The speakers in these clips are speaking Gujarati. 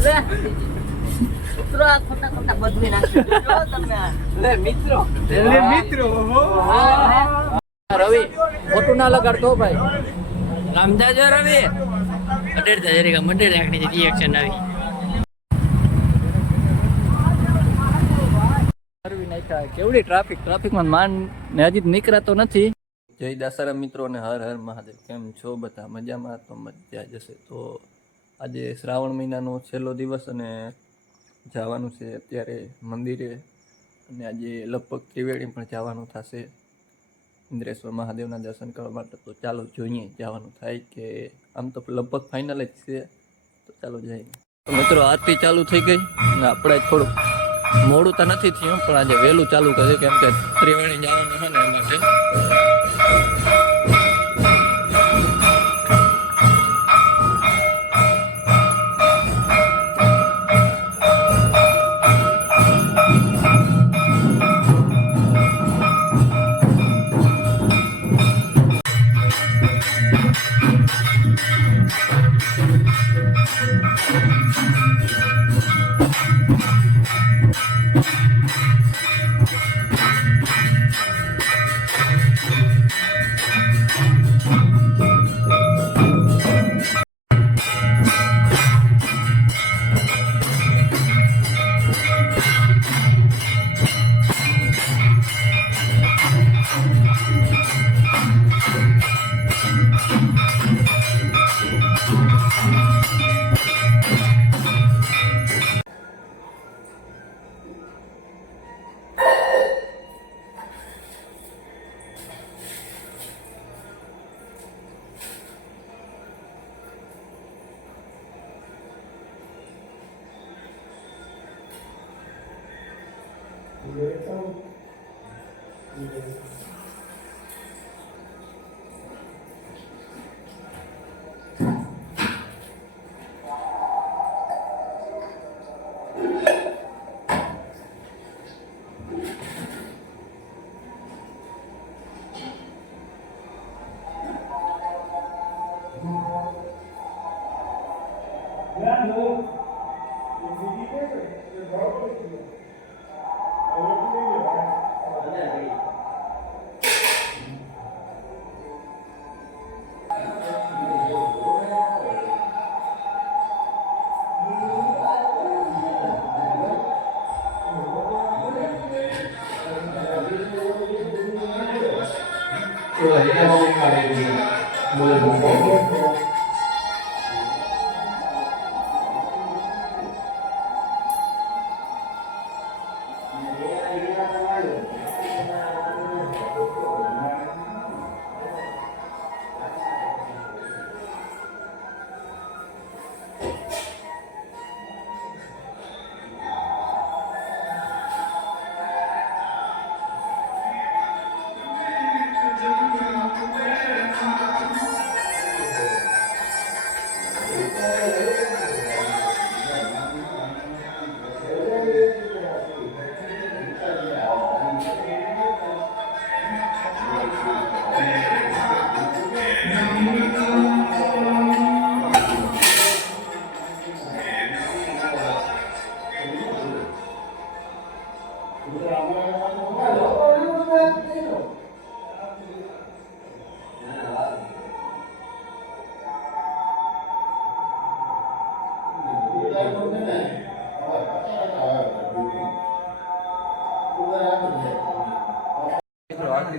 મિત્રો આ ખોટા ખોટા બદલી નાખી જો તમે લે મિત્રો રવિ ખોટું ના લગાડતો ભાઈ રામદાસ રવિ અડેડતા જરીકા મંડે રાખની રિએક્શન આવી કેવડી ટ્રાફિકમાં માન ને હજી નીકળાતો નથી. જય દાસારામ મિત્રો ને હર હર મહાદેવ. કેમ છો બધા? મજામાં? તો મજા જશે. તો આજે શ્રાવણ મહિનાનો છેલ્લો દિવસ અને જવાનું છે અત્યારે મંદિરે, અને આજે લગભગ ત્રિવેણી પણ જવાનું થશે ઇન્દ્રેશ્વર મહાદેવના દર્શન કરવા માટે. તો ચાલો જોઈએ જવાનું થાય કે આમ તો લગભગ ફાઇનલ જ છે. તો ચાલો જઈએ. તો મિત્રો આરતી ચાલુ થઈ ગઈ અને આપણે થોડુંક મોડું તો નથી થયું પણ આજે વહેલું ચાલુ કર્યું કેમ કે ત્રિવેણી જવાનું છે ને એ માટે.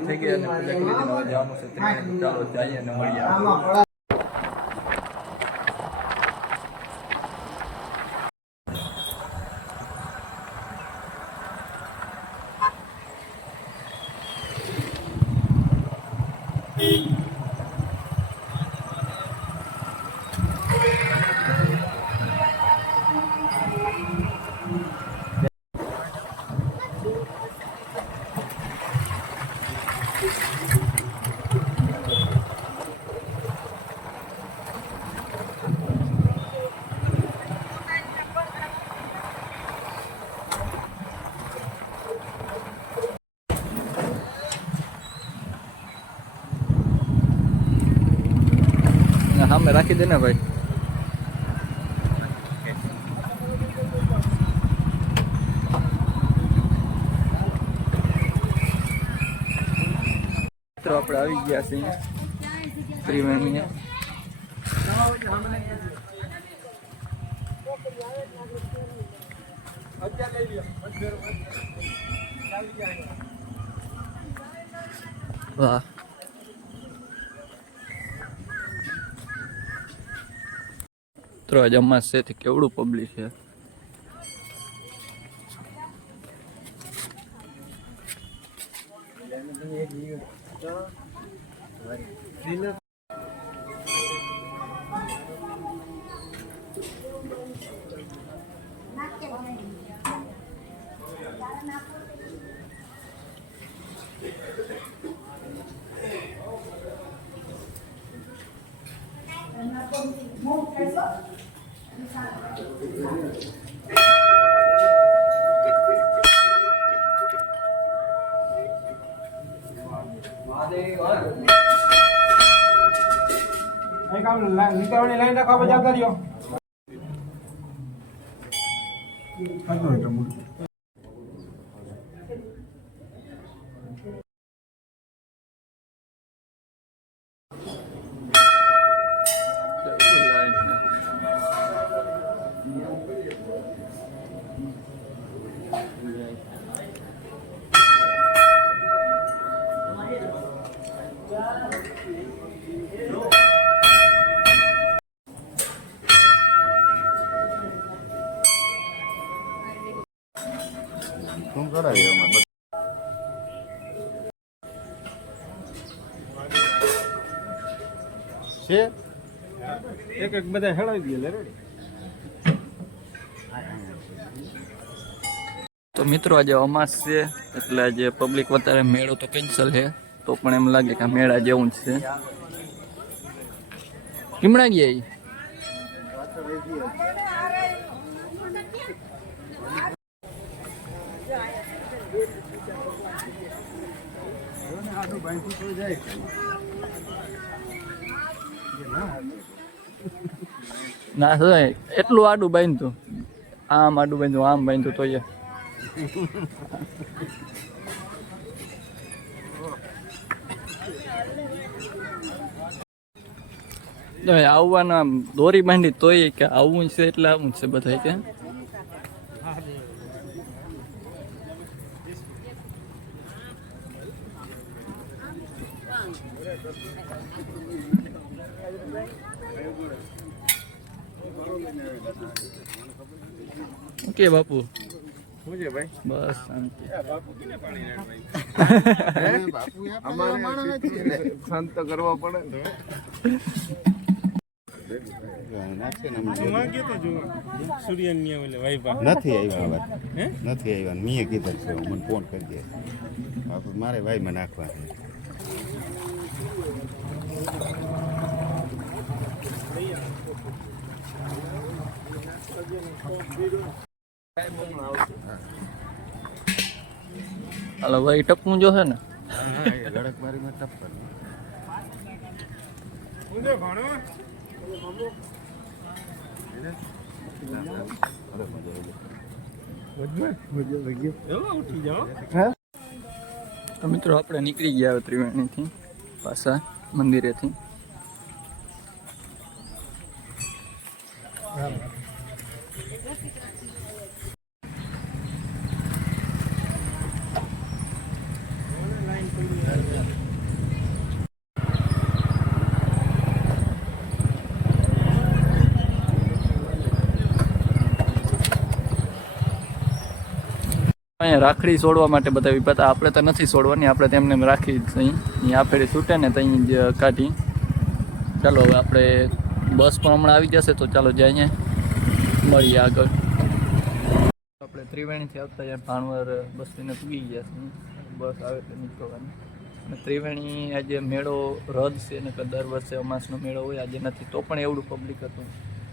થઈ ગયા અને પૂજા કરી જવાનું છે. ચાલો જઈએ અને મળીએ. સામે રાખી દે ને ભાઈ. મિત્રો આપણે આવી ગયા છીએ ત્રિવેણી. વાહ, તો આજ અમાસ છે કેવડું પબ્લિક છે. નીકળવાની લાઈન રાખવા પછી આવતા રહ્યો. શું કરાય એમાં છે એક એક બધા હેળાવી દઈએ લે રેડી. તો મિત્રો આજે અમાસ છે એટલે આજે પબ્લિક વધારે, મેળો તો કેન્સલ છે તો પણ એમ લાગે કે આ મેળા જેવું જ છે. કેમણા ગયા ઈ? ના સાહેબ એટલું આડું બાંધતું, આમ આડું બાંધતું, આમ બાંધતું તો આવવાના દોરી બાંધી તોય કે આવવું છે એટલે આવું છે બધા કે. ઓકે બાપુ, શું છે ભાઈ? બસ શાંતિ. શાંત તો કરવા પડે. નથી આવ્યા નથી આવ્યા મેં કીધું છે મને ફોન કરી દે મારે ભાઈમાં નાખવા છે. હાલો ભાઈ ટપકું જો છે ને લડક મારીમાં ટપ્પર તો મિત્રો આપણે નીકળી ગયા હવે ત્રિવેણીથી પાછા મંદિરેથી. અહીંયા રાખડી છોડવા માટે બધા વિભાગ, આપણે તો નથી છોડવાની, આપણે તેમને રાખી અહીં આ ફેરી છૂટે ને ત્યાં જ કાઢી. ચાલો હવે આપણે બસ પણ હમણાં આવી જશે તો ચાલો જઈએ મળીએ આગળ. આપણે ત્રિવેણીથી આવતા જ્યાં ભાણવર બસ સ્ટેન્ડને પૂગી ગયા છે, બસ આવે એટલે નીકળવાની. અને ત્રિવેણી આજે મેળો રદ છે ને કે દર વર્ષે અમાસનો મેળો હોય, આજે નથી તો પણ એવડું પબ્લિક હતું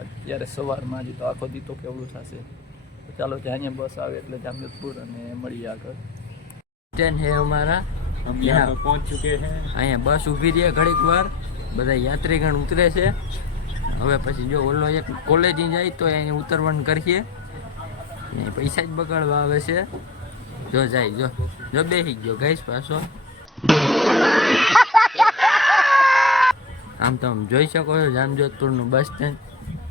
અત્યારે સવારમાં. આજે તો આખો દી તો કેવડું થશે. ચાલો जाएंगे बस आवे એટલે જામજોધપુર અને મળીએ આગળ. ट्रेन है हमारा, हम यहाँ पे पहुँच चुके हैं. અહીંયા બસ ઊભી રહે ઘડીક વાર, બધા યાત્રીગણ ઉતરે છે. હવે પછી જો ઓલો એક કોલેજ જાય તો અહીંયા ઉતરવાનું કરીએ, પૈસા જ બગાડવા આવે છે. જો જાય જો જો બેસી ગયો ગાઈસ પાછો. આમ તમે જોઈ શકો છો જામજોધપુરનું બસ સ્ટેન્ડ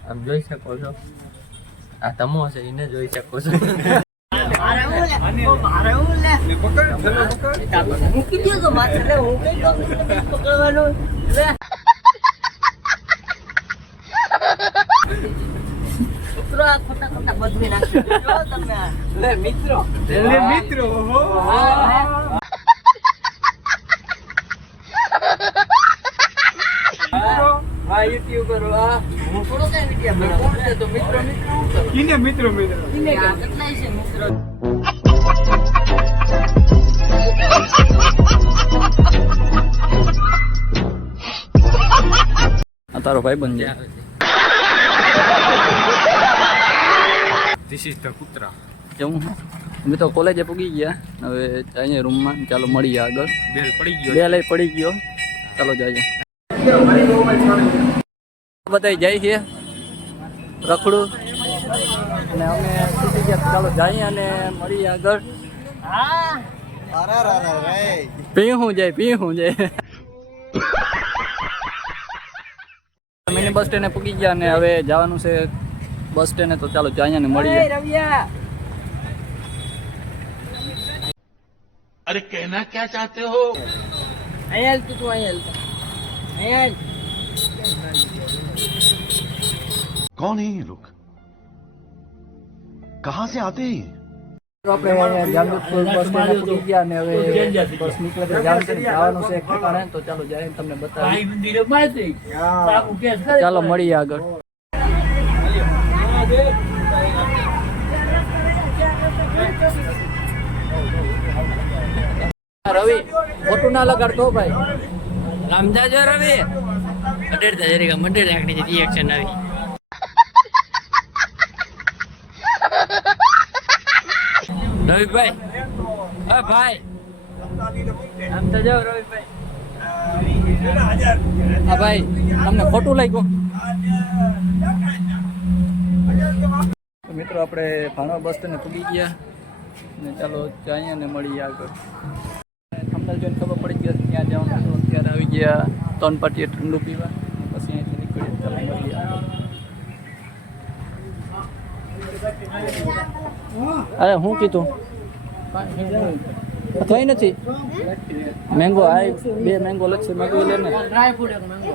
આમ જોઈ શકો છો આ તમો છે એને જોઈ શકો છો મિત્રો હા યુટ્યુબર હું થોડો કઈ વિડિયો બનાવું તો મિત્રો કિને મિત્રો કેટલાય છે મિત્રો આ તારો ભાઈ બન છે ધીસ ઇઝ ધ કૂતરા જમું અમે તો કોલેજે પૂગી ગયા હવે અહીંયા રૂમમાં ચાલો મળીએ આગળ બેલ પડી ગયો બે લઈ પડી ગયો ચાલો જઈએ બધા જાય છે રખડું અને અમે છૂટી ગયા ચાલો જઈએ અને મળીએ આગળ પીહું જાય મિની બસ સ્ટેન્ડે પૂગી ગયા અને હવે જવાનું છે બસ સ્ટેન્ડે તો ચાલો જઈએ ને મળીએ अरे कहना क्या चाहते हो कौन है ये लोग कहाँ से आते हैं આપણે જામજોધપુર બસ સ્ટેન્ડે પૂગી ગયા અને હવે બસ નીકળે તો જવાનું છે એક ઠેકાણે તો ચાલો જઈને તમને બતાવીએ ચાલો મળીએ આગળ રવિ ખોટું ના લગાડતો ભાઈ સમજાજો રવિ મંડેર જરીકા મંડેર રાખની રિએક્શન આવી રવિભાઈ હા ભાઈ આમ તો જાઓ રવિભાઈ હા ભાઈ તમને ખોટું લાગ્યું મિત્રો આપણે ભાણવા બસ સ્ટેન્ડે પૂગી ગયા ને ચાલો જઈએ ને મળીએ આગળ અમને જોઈને ખબર પડી ગઈ ત્યાં જવાનું હતું અત્યારે આવી ગયા 3 પાટીએ ઠંડુ પીવા પછી અહીંથી નીકળીએ ચાલો મળીએ અરે હું કીધું થઈ નથી મેંગો આ 2 મેંગો લક્ષી મેંગો લે ને ડ્રાય ફ્રૂટ એક મેંગો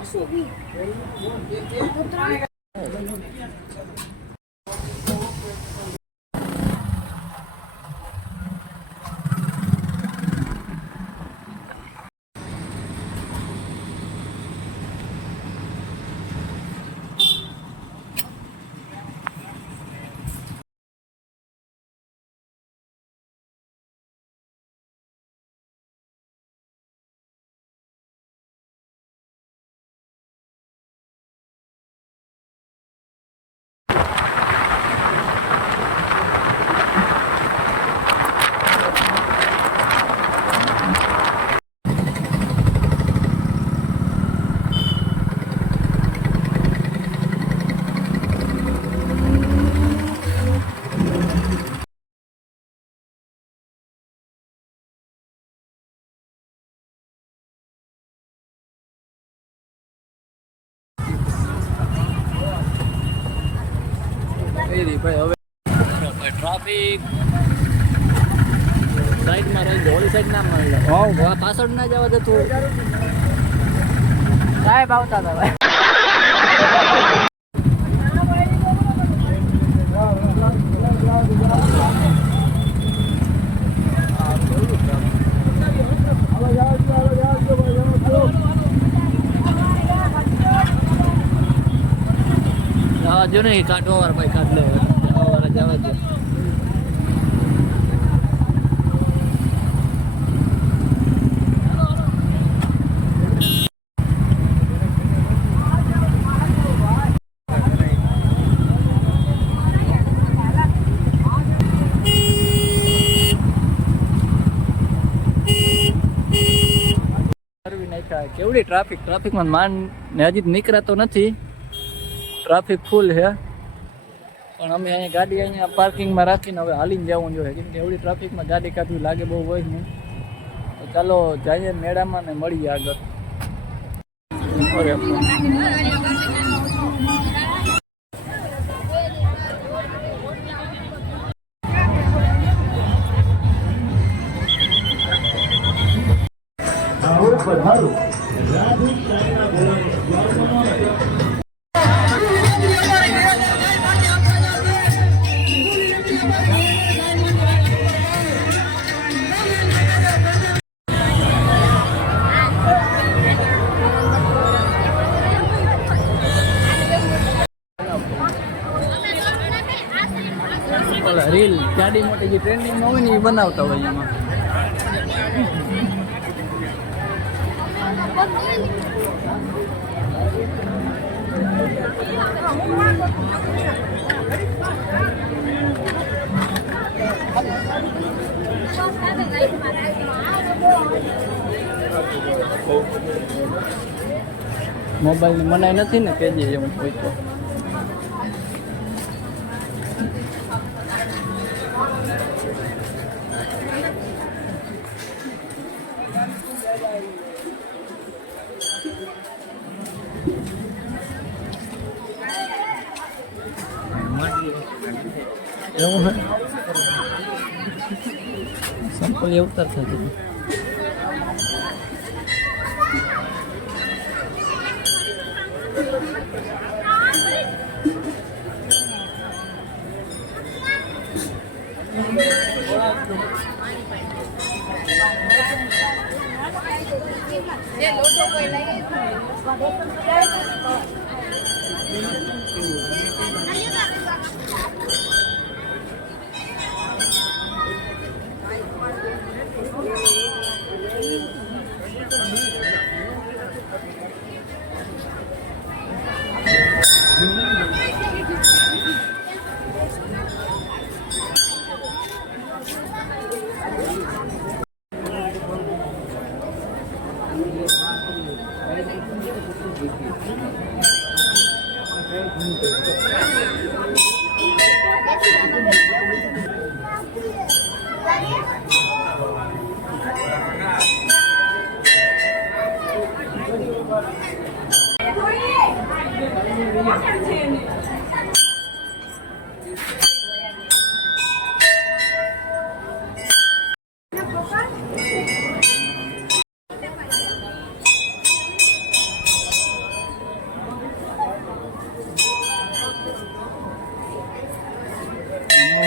ભાઈ હવે ટ્રાફિક સાઈડમાં રહી ગયો ઓલી સાઈડ ના મળે પાછળ ના જવા દે તું સાહેબ આવતા હતા ભાઈ જો નહીં કાઢવા વાળા ભાઈ કાઢ લે જવા વાળા જવા દે કેવડી ટ્રાફિકમાં માન ને હજી નીકળાતો નથી ટ્રાફિક ફૂલ છે પણ અમે અહીંયા ગાડી અહીંયા પાર્કિંગમાં રાખીને હવે હાલીને જવું જોઈએ કેમ કે એવડી ટ્રાફિકમાં ગાડી કાઢવી લાગે બહુ હોય નહીં તો ચાલો જઈએ મેળામાં ને મળીએ આગળ અરે ઓલા રીલ ગાડી મોટી જે ટ્રેન્ડિંગમાં હોય ને એ બનાવતા હોય એમાં. મોબાઈલની મનાઈ નથી ને કેજે એમ હોય તો. એવું હે સંપલ ઉતર થતું.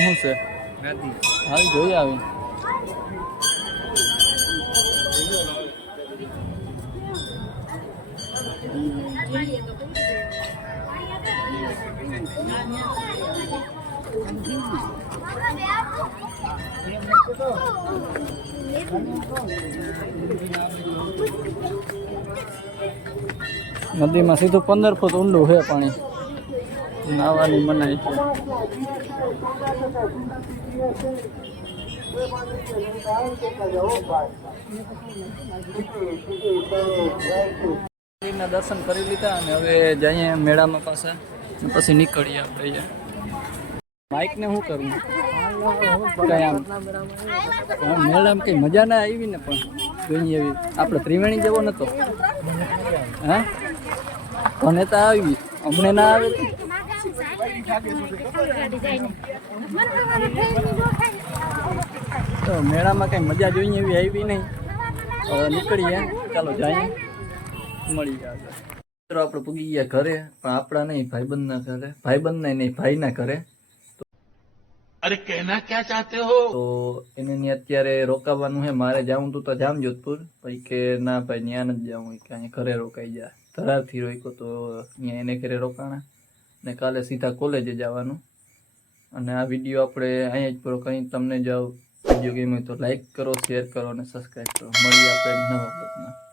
શું છે હાલ જોઈ આવી. નદીમાં સીધું 15 ફૂટ ઊંડું છે પાણી. નાવાની મનાઈ છે. મંદિરના દર્શન કરી લીધા અને હવે જઈએ મેળામાં પાસે, પછી નીકળીએ આપણે. બાઇકને શું કરવું કઈ આમ મેળામાં કઈ મજા ના આવી ને, પણ જોઈએ એવી આપણે ત્રિવેણી જેવો નતો. હા કોને તો આવી, અમને ના આવે. તો મેળામાં કઈ મજા જોઈએ એવી આવી નહીં. હવે નીકળીએ, ચાલો જઈએ, મળી જાય. મિત્રો આપણે પૂગી ગયા ઘરે, પણ આપણા નહીં ભાઈબંધના ઘરે. ભાઈબંધના નહીં, ભાઈના ઘરે. अरे कहना क्या चाहते हो? તો એને અત્યારે રોકાવાનું છે. મારે જવું તું તો જામ જોધપુર, પછી કે ના ભાઈ ત્યાં નથી જવું, કે અહીંયા ઘરે રોકાઈ જાય. ધરારથી રોક્યો તો અહીંયા એને ઘરે રોકાણા, ને કાલે સીધા કોલેજે જવાનું. અને આ વિડીયો આપણે અહીંયા જ પૂરો કરી. તમને જો વિડીયો ગમ્યો તો લાઈક કરો, શેર કરો અને સબસ્ક્રાઈબ કરો. મળીએ આપણે નવા બ્લોગમાં.